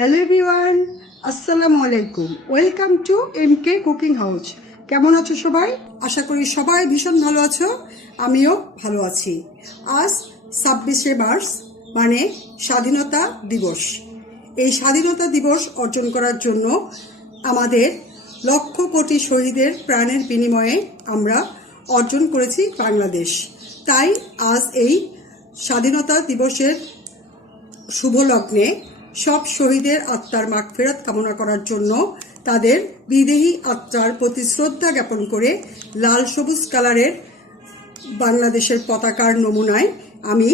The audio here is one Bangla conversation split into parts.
হ্যালো এভরিওয়ান, আসসালামু আলাইকুম। Welcome to MK cooking house. কেমন আছো সবাই? আশা করি সবাই ভীষণ ভালো আছো, আমিও ভালো আছি। আজ 26শে মার্চ মানে স্বাধীনতা দিবস। এই স্বাধীনতা দিবস অর্জন করার জন্য আমাদের লক্ষ কোটি শহীদের প্রাণের বিনিময়ে আমরা অর্জন করেছি বাংলাদেশ। তাই আজ এই স্বাধীনতা দিবসের শুভ লগ্নে সব শহীদের আত্মার মাগফিরাত কামনা করার জন্য তাদের বিদেহী আত্মার প্রতি শ্রদ্ধা জ্ঞাপন করে লাল সবুজ কালারের বাংলাদেশের পতাকার নমুনায় আমি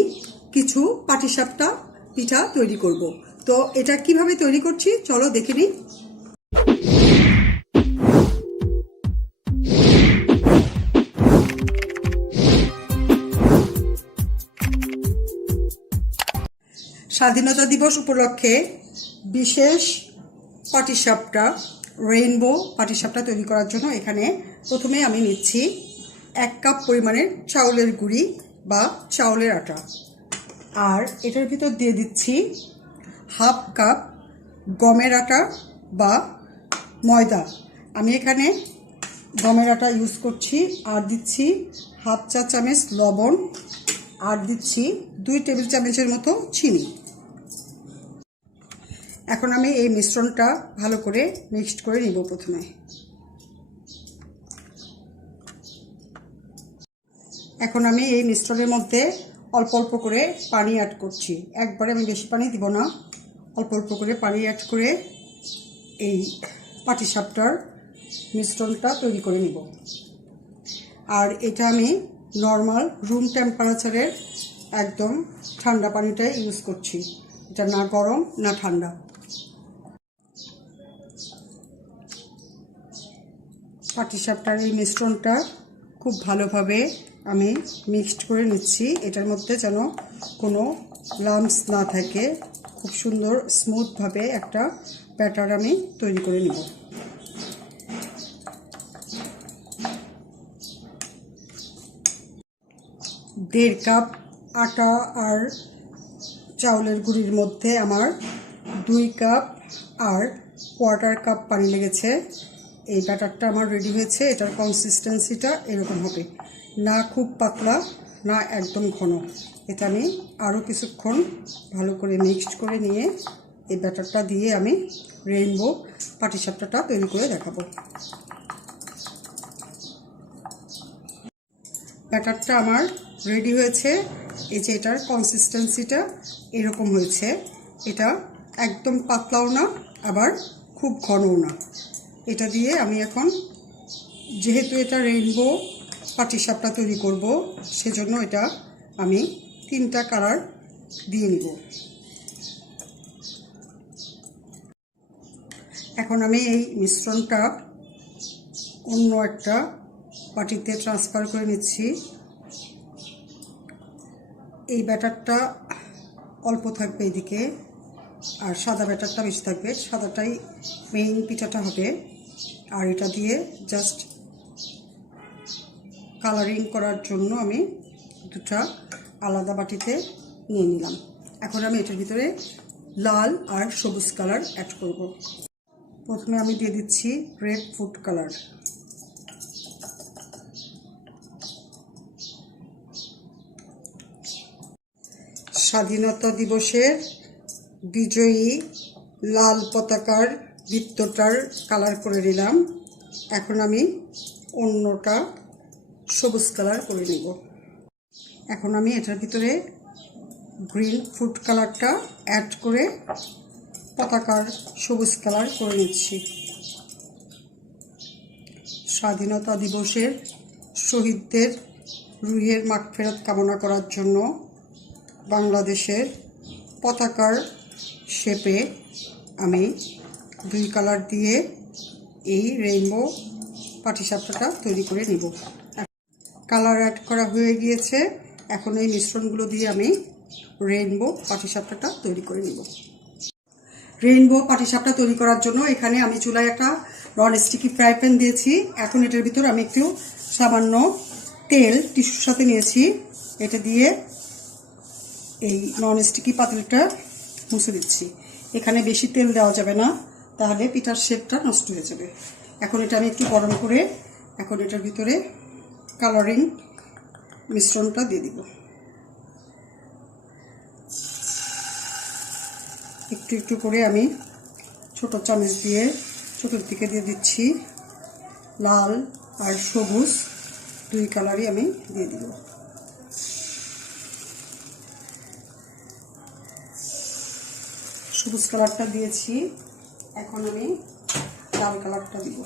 কিছু পাটিসাপটা পিঠা তৈরি করব। তো এটা কিভাবে তৈরি করছি চলো দেখে নিই। স্বাধীনতা দিবস উপলক্ষে বিশেষ পাটিসাপটা রেইনবো পাটিসাপটা তৈরি করার জন্য এখানে প্রথমে আমি নিচ্ছি 1 কাপ পরিমাণের চাউলের গুঁড়ি বা চাউলের আটা, আর এটার ভিতর দিয়ে দিচ্ছি 1/2 কাপ গমের আটা বা ময়দা। আমি এখানে গমের আটা ইউজ করছি। আর দিচ্ছি 1/2 চা চামচ লবণ, আর দিচ্ছি 2 টেবিল চামচের মতো চিনি। এখন আমি এই মিশ্রণটা ভালো করে মিক্সড করে নিব। প্রথমে এখন আমি এই মিশ্রণের মধ্যে অল্প অল্প করে পানি অ্যাড করছি। একবারে আমি বেশি পানি দিব না, অল্প অল্প করে পানি অ্যাড করে এই পাটিসাপটার মিশ্রণটা তৈরি করে নিব। আর এটা আমি নর্মাল রুম টেম্পারেচারের একদম ঠান্ডা পানিটাই ইউজ করছি, এটা না গরম না ঠান্ডা। পাটিসাপটার এই মিশ্রণটা খুব ভালোভাবে আমি মিক্সড করে নিচ্ছি। এটার মধ্যে যেন কোনো লাম্পস না থাকে, খুব সুন্দর স্মুথভাবে একটা ব্যাটার আমি তৈরি করে নিব। দেড় কাপ আটা আর চাউলের গুঁড়ির মধ্যে আমার 2 কাপ আর 1/4 কাপ পানি লেগেছে। এই ব্যাটারটা আমার রেডি হয়েছে। এটার কনসিস্টেন্সিটা এরকম হবে, না খুব পাতলা না একদম ঘন। এটা আমি আরও কিছুক্ষণ ভালো করে মিক্সড করে নিয়ে এই ব্যাটারটা দিয়ে আমি রেইনবো পাটিসাপটাটা তৈরি করে দেখাবো। ব্যাটারটা আমার রেডি হয়েছে। এই যে এটার কনসিস্টেন্সিটা এরকম হয়েছে। এটা একদম পাতলাও না আবার খুব ঘনও না। এটা দিয়ে আমি এখন, যেহেতু এটা রেইনবো পাটিসাপটা তৈরি করব, সেজন্য এটা আমি 3টা কালার দিয়ে নিব। এখন আমি এই মিশ্রণটা অন্য একটা বাটিতে ট্রান্সফার করে নিচ্ছি। এই ব্যাটারটা অল্প থাকবে এদিকে, আর সাদা ব্যাটারটা বেশি থাকবে। সাদাটাই মেইন পিঠাটা হবে। আর এটা দিয়ে জাস্ট কালারিং করার জন্য আমি 2টা আলাদা বাটিতে নিয়ে নিলাম। এখন আমি এটার ভিতরে লাল আর সবুজ কালার অ্যাড করব। প্রথমে আমি দিয়ে দিচ্ছি রেড ফুড কালার। স্বাধীনতা দিবসের বিজয়ী লাল পতাকার বৃত্তটার কালার করে নিলাম। এখন আমি অন্যটা সবুজ কালার করে নেব। এখন আমি এটার ভিতরে গ্রিন ফুড কালারটা অ্যাড করে পতাকার সবুজ কালার করে নিচ্ছি। স্বাধীনতা দিবসের শহীদদের রুহের মাগফিরাত কামনা করার জন্য বাংলাদেশের পতাকার শেপে আমি 2 কালার দিয়ে এই রেইনবো পাটিসাপটাটা তৈরি করে নেব। কালার অ্যাড করা হয়ে গিয়েছে। এখন এই মিশ্রণগুলো দিয়ে আমি রেইনবো পাটিসাপটাটা তৈরি করে নেব। রেইনবো পাটিসাপটা তৈরি করার জন্য এখানে আমি চুলায় একটা নন স্টিকি ফ্রাই প্যান দিয়েছি। এখন এটার ভিতর আমি একটু সামান্য তেল টিস্যুর সাথে নিয়েছি। এটা দিয়ে এই নন স্টিকি পাতিলটা মুছে দিচ্ছি। এখানে বেশি তেল দেওয়া যাবে না, তাহলে পিঠার শেপটা নষ্ট হয়ে যাবে। এখন এটা আমি একটু গরম করে এখন এটার ভিতরে কালারিং মিশ্রণটা দিয়ে দিব। একটু একটু করে আমি ছোট চামচ দিয়ে চতুর্দিকে দিয়ে দিচ্ছি। লাল আর সবুজ দুই কালারই আমি দিয়ে দিব। সবুজ কালারটা দিয়েছি, এখন আমি লাল কালারটা দিব।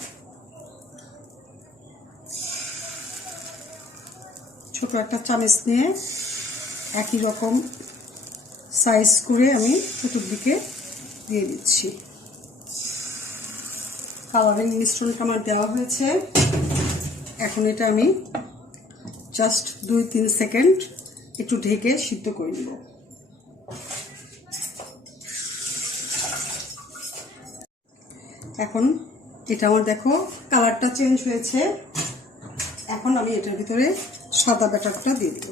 ছোট একটা চামচ নিয়ে একই রকম সাইজ করে আমি চতুর্দিকে দিয়ে দিচ্ছি। কালারিং মিশ্রণটা আমার দেওয়া হয়েছে। এখন এটা আমি জাস্ট 2-3 সেকেন্ড একটু ঢেকে সিদ্ধ করে নিব। এখন এটা আমার দেখো কালারটা চেঞ্জ হয়েছে। এখন আমি এটার ভিতরে সাদা ব্যাটারটা দিয়ে দিব।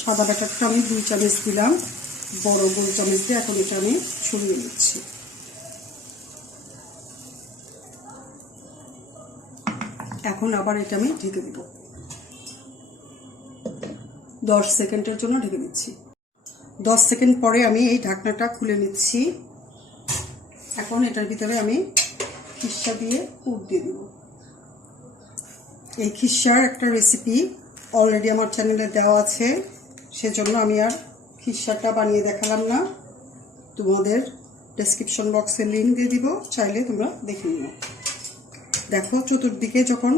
সাদা ব্যাটারটা আমি 2 চামচ দিলাম, বড় গোল চামচ দিয়ে এখন এটা আমি ছড়িয়ে নিচ্ছি। এখন আবার এটা আমি ঢেকে দিব। 10 সেকেন্ডের জন্য ঢেকে দিচ্ছি। 10 সেকেন্ড পরে আমি এই ঢাকনাটা খুলে নিচ্ছি। এখন এটার ভিতরে আমি খিসা দিয়ে পুর দিয়ে দিব। এই খিসার একটা রেসিপি অলরেডি আমার চ্যানেলে দেওয়া আছে, সেজন্য আমি আর খিসাটা বানিয়ে দেখালাম না। তোমাদের ডেসক্রিপশন বক্সে লিঙ্ক দিয়ে দিব, চাইলে তোমরা দেখে নিও। দেখো চতুর্দিকে যখন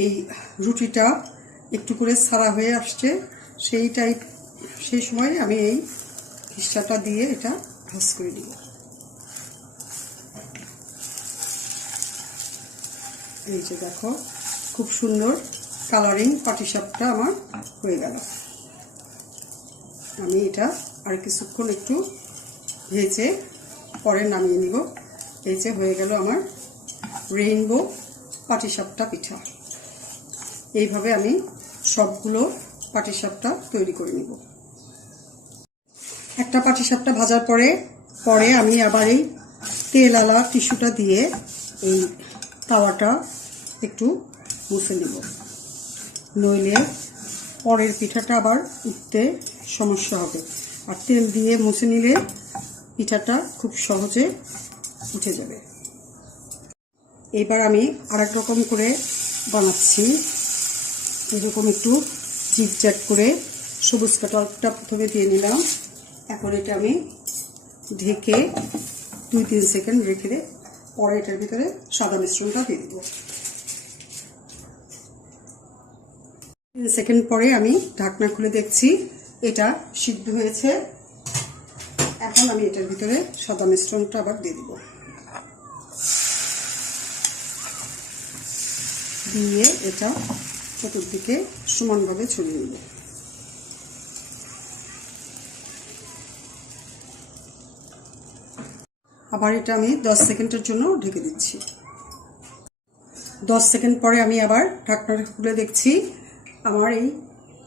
এই রুটিটা একটু করে ছাড়া হয়ে আসছে, সেই সময় আমি এই খিসাটা দিয়ে এটা ভাজ করে দিব। এই যে দেখো খুব সুন্দর কালারিং পাটিসাপটা আমার হয়ে গেল। আমি এটা আর কিছুক্ষণ একটু ভেজে পরে নামিয়ে নিব। এই যে হয়ে গেল আমার রেইনবো পাটিসাপটা পিঠা। এইভাবে আমি সবগুলো পাটিসাপটা তৈরি করে নিব। একটা পাটিসাপটা ভাজার পরে আমি আবার এই তেলওয়ালা টিস্যুটা দিয়ে এই তাওয়াটা একটু মুছে নিব, নইলে পরের পিঠাটা আবার উঠতে সমস্যা হবে। আর তেল দিয়ে মুছে নিলে পিঠাটা খুব সহজে উঠে যাবে। এবার আমি আরেক রকম করে বানাচ্ছি। এরকম একটু জিগজ্যাগ করে সবুজ কালারটা প্রথমে দিয়ে নিলাম। এখন এটা আমি ঢেকে 2-3 সেকেন্ড রেখে দিয়ে পরে এটার ভিতরে সাদা মিশ্রণটা দিয়ে দিব। 3 সেকেন্ড পরে আমি ঢাকনা খুলে দেখছি এটা সিদ্ধ হয়েছে। এখন আমি এটার ভিতরে সাদা মিশ্রণটা আবার দিয়ে দিব। দিয়ে এটা চতুর্দিকে সমানভাবে ছড়িয়ে নেব। আবার এটা আমি 10 সেকেন্ডের জন্য ঢেকে দিচ্ছি। 10 সেকেন্ড পরে আমি আবার ঢাকনাটা খুলে দেখছি আমার এই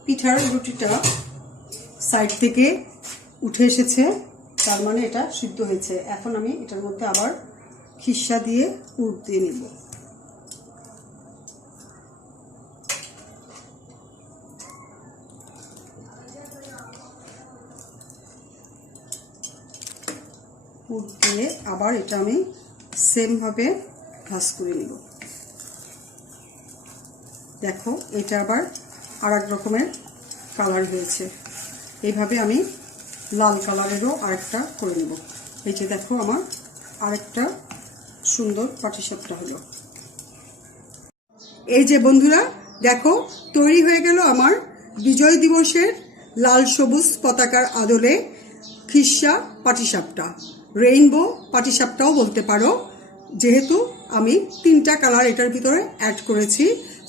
পিঠার রুটিটা সাইড থেকে উঠে এসেছে, তার মানে এটা সিদ্ধ হয়েছে। এখন আমি এটার মধ্যে আবার খিসা দিয়ে পুর দিয়ে নিব। পুর দিয়ে আবার এটা আমি সেমভাবে ভাজ করে নিব। দেখো এটা আবার আর এক রকমের কালার হয়েছে। এইভাবে আমি লাল কালারেরও আরেকটা করে নেব। এই যে দেখো আমার আরেকটা সুন্দর পাটিসাপটা হলো। এই যে বন্ধুরা দেখো তৈরি হয়ে গেল আমার বিজয় দিবসের লাল সবুজ পতাকার আদলে খিসা পাটিসাপটা, রেইনবো পাটিসাপটাও বলতে পারো, যেহেতু আমি 3টা কালার এটার ভিতরে অ্যাড করেছি।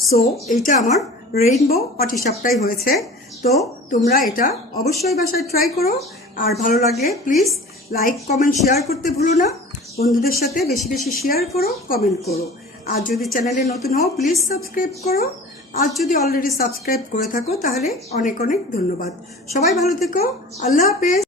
সো এইটা আমার রেইনবো পাটিসাপটাই হয়েছে। তো তোমরা এটা অবশ্যই বাসায় ট্রাই করো, আর ভালো লাগলে প্লিজ লাইক কমেন্ট শেয়ার করতে ভুলো না। বন্ধুদের সাথে বেশি বেশি শেয়ার করো, কমেন্ট করো। আর যদি চ্যানেলে নতুন হও প্লিজ সাবস্ক্রাইব করো। আজ যদি অলরেডি সাবস্ক্রাইব করে থাকো তাহলে অনেক অনেক ধন্যবাদ। সবাই ভালো থেকো। আল্লাহ হাফেজ।